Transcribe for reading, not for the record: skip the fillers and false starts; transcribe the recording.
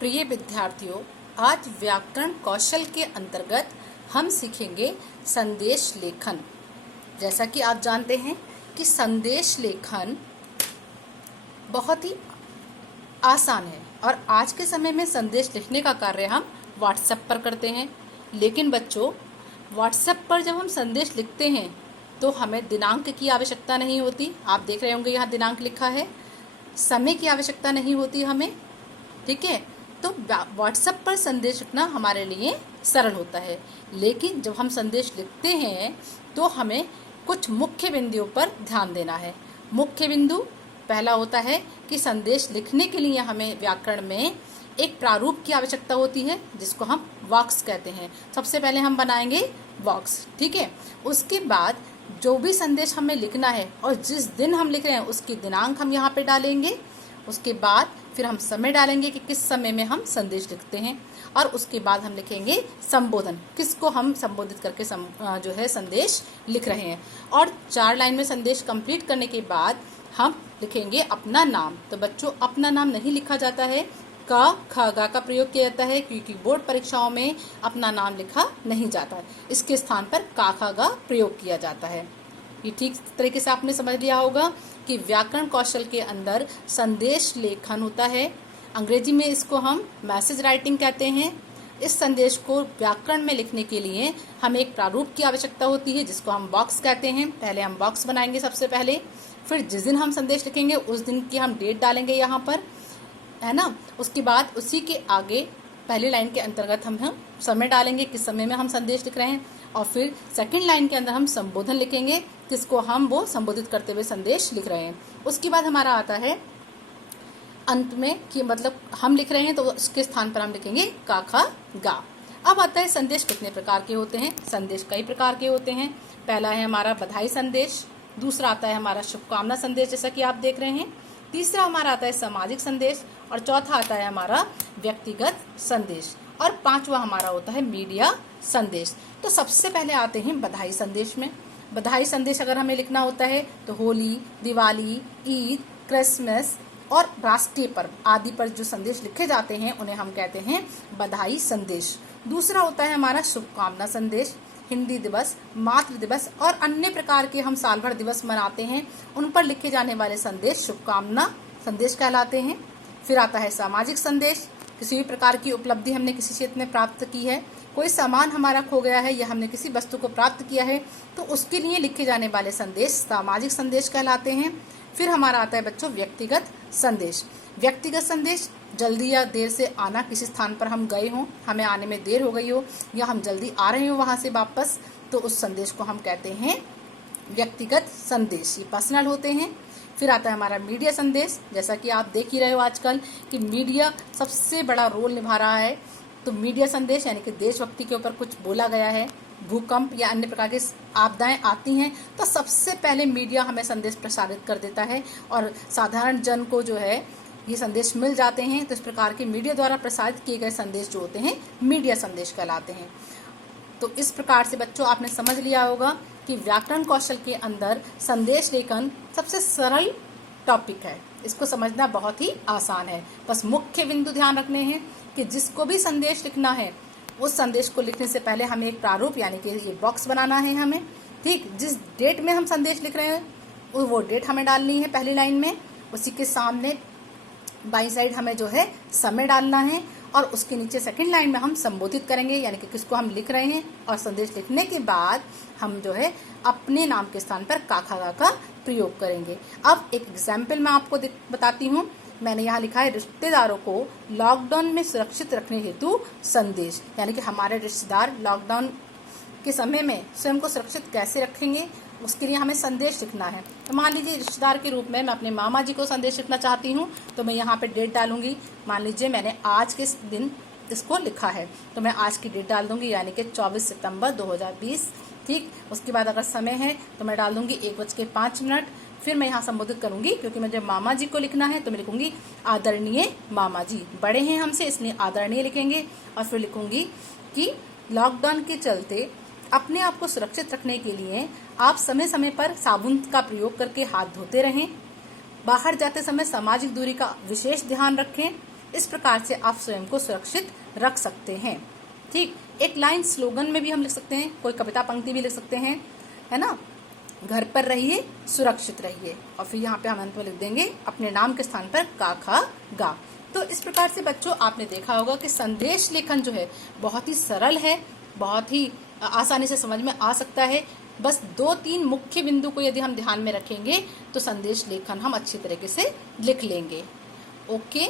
प्रिय विद्यार्थियों, आज व्याकरण कौशल के अंतर्गत हम सीखेंगे संदेश लेखन। जैसा कि आप जानते हैं कि संदेश लेखन बहुत ही आसान है और आज के समय में संदेश लिखने का कार्य हम व्हाट्सएप पर करते हैं। लेकिन बच्चों, व्हाट्सएप पर जब हम संदेश लिखते हैं तो हमें दिनांक की आवश्यकता नहीं होती। आप देख रहे होंगे यहाँ दिनांक लिखा है। समय की आवश्यकता नहीं होती हमें, ठीक है। तो व्हाट्सएप पर संदेश लिखना हमारे लिए सरल होता है। लेकिन जब हम संदेश लिखते हैं तो हमें कुछ मुख्य बिंदुओं पर ध्यान देना है। मुख्य बिंदु पहला होता है कि संदेश लिखने के लिए हमें व्याकरण में एक प्रारूप की आवश्यकता होती है, जिसको हम वाक्स कहते हैं। सबसे पहले हम बनाएंगे वाक्स, ठीक है। उसके बाद जो भी संदेश हमें लिखना है और जिस दिन हम लिख रहे हैं उसकी दिनांक हम यहाँ पे डालेंगे। उसके बाद फिर हम समय डालेंगे कि किस समय में हम संदेश लिखते हैं, और उसके बाद हम लिखेंगे संबोधन, किसको हम संबोधित करके जो है संदेश लिख रहे हैं। और 4 लाइन में संदेश कंप्लीट करने के बाद हम लिखेंगे अपना नाम। तो बच्चों, अपना नाम नहीं लिखा जाता है, क ख ग का प्रयोग किया जाता है, क्योंकि बोर्ड परीक्षाओं में अपना नाम लिखा नहीं जाता है। इसके स्थान पर क ख ग प्रयोग किया जाता है। ये ठीक तरीके से आपने समझ लिया होगा कि व्याकरण कौशल के अंदर संदेश लेखन होता है। अंग्रेजी में इसको हम मैसेज राइटिंग कहते हैं। इस संदेश को व्याकरण में लिखने के लिए हमें एक प्रारूप की आवश्यकता होती है, जिसको हम बॉक्स कहते हैं। पहले हम बॉक्स बनाएंगे सबसे पहले, फिर जिस दिन हम संदेश लिखेंगे उस दिन की हम डेट डालेंगे यहाँ पर, है ना। उसके बाद उसी के आगे पहली लाइन के अंतर्गत हम समय डालेंगे, किस समय में हम संदेश लिख रहे हैं, और फिर सेकंड लाइन के अंदर हम संबोधन लिखेंगे, किसको हम वो संबोधित करते हुए संदेश लिख रहे हैं। उसके बाद हमारा आता है अंत में कि मतलब हम लिख रहे हैं तो उसके स्थान पर हम लिखेंगे का ख गा। अब आता है संदेश कितने प्रकार के होते हैं। संदेश कई प्रकार के होते हैं। पहला है हमारा बधाई संदेश, दूसरा आता है हमारा शुभकामना संदेश, जैसा कि आप देख रहे हैं, तीसरा हमारा आता है सामाजिक संदेश, और चौथा आता है हमारा व्यक्तिगत संदेश, और पांचवा हमारा होता है मीडिया संदेश। तो सबसे पहले आते हैं बधाई संदेश में। बधाई संदेश अगर हमें लिखना होता है तो होली, दिवाली, ईद, क्रिसमस और राष्ट्रीय पर्व आदि पर जो संदेश लिखे जाते हैं उन्हें हम कहते हैं बधाई संदेश। दूसरा होता है हमारा शुभकामना संदेश। हिंदी दिवस, मातृ दिवस और अन्य प्रकार के हम साल भर दिवस मनाते हैं, उन पर लिखे जाने वाले संदेश शुभकामना संदेश कहलाते हैं। फिर आता है सामाजिक संदेश। किसी भी प्रकार की उपलब्धि हमने किसी क्षेत्र में प्राप्त की है, कोई सामान हमारा खो गया है या हमने किसी वस्तु को प्राप्त किया है, तो उसके लिए लिखे जाने वाले संदेश सामाजिक संदेश कहलाते हैं। फिर हमारा आता है बच्चों व्यक्तिगत संदेश। व्यक्तिगत संदेश जल्दी या देर से आना, किसी स्थान पर हम गए हों, हमें आने में देर हो गई हो या हम जल्दी आ रहे हो वहाँ से वापस, तो उस संदेश को हम कहते हैं व्यक्तिगत संदेश। ये पर्सनल होते हैं। फिर आता है हमारा मीडिया संदेश। जैसा कि आप देख ही रहे हो आजकल कि मीडिया सबसे बड़ा रोल निभा रहा है। तो मीडिया संदेश यानी कि देशभक्ति के ऊपर कुछ बोला गया है, भूकंप या अन्य प्रकार की आपदाएं आती हैं, तो सबसे पहले मीडिया हमें संदेश प्रसारित कर देता है और साधारण जन को जो है ये संदेश मिल जाते हैं। तो इस प्रकार के मीडिया द्वारा प्रसारित किए गए संदेश जो होते हैं मीडिया संदेश कहलाते हैं। तो इस प्रकार से बच्चों आपने समझ लिया होगा कि व्याकरण कौशल के अंदर संदेश लेखन सबसे सरल टॉपिक है। इसको समझना बहुत ही आसान है। बस मुख्य बिंदु ध्यान रखने हैं कि जिसको भी संदेश लिखना है उस संदेश को लिखने से पहले हमें एक प्रारूप यानी कि ये बॉक्स बनाना है हमें, ठीक। जिस डेट में हम संदेश लिख रहे हैं वो डेट हमें डालनी है पहली लाइन में। उसी के सामने बाई साइड हमें जो है समय डालना है, और उसके नीचे सेकंड लाइन में हम संबोधित करेंगे यानी कि किसको हम लिख रहे हैं, और संदेश लिखने के बाद हम जो है अपने नाम के स्थान पर का खा गा का प्रयोग करेंगे। अब एक एग्जाम्पल मैं आपको बताती हूँ। मैंने यहाँ लिखा है रिश्तेदारों को लॉकडाउन में सुरक्षित रखने हेतु संदेश, यानी कि हमारे रिश्तेदार लॉकडाउन के समय में स्वयं को सुरक्षित कैसे रखेंगे, उसके लिए हमें संदेश लिखना है। तो मान लीजिए रिश्तेदार के रूप में मैं अपने मामा जी को संदेश लिखना चाहती हूँ, तो मैं यहाँ पे डेट डालूंगी। मान लीजिए मैंने आज के दिन इसको लिखा है, तो मैं आज की डेट डाल दूंगी यानी कि 24 सितंबर 2020, ठीक। उसके बाद अगर समय है तो मैं डाल दूंगी 1:05। फिर मैं यहाँ संबोधित करूंगी, क्योंकि मुझे मामा जी को लिखना है तो मैं लिखूंगी आदरणीय मामा जी, बड़े हैं हमसे इसलिए आदरणीय लिखेंगे। और फिर लिखूंगी कि लॉकडाउन के चलते अपने आप को सुरक्षित रखने के लिए आप समय समय पर साबुन का प्रयोग करके हाथ धोते रहें। बाहर जाते समय सामाजिक दूरी का विशेष ध्यान रखें। इस प्रकार से आप स्वयं को सुरक्षित रख सकते हैं। ठीक, एक लाइन स्लोगन में भी हम लिख सकते हैं, कोई कविता पंक्ति भी लिख सकते हैं, है ना। घर पर रहिए, सुरक्षित रहिए, और फिर यहाँ पे हम अंत में लिख देंगे अपने नाम के स्थान पर का खा गा। तो इस प्रकार से बच्चों आपने देखा होगा कि संदेश लेखन जो है बहुत ही सरल है, बहुत ही आसानी से समझ में आ सकता है। बस 2-3 मुख्य बिंदु को यदि हम ध्यान में रखेंगे तो संदेश लेखन हम अच्छी तरीके से लिख लेंगे। ओके।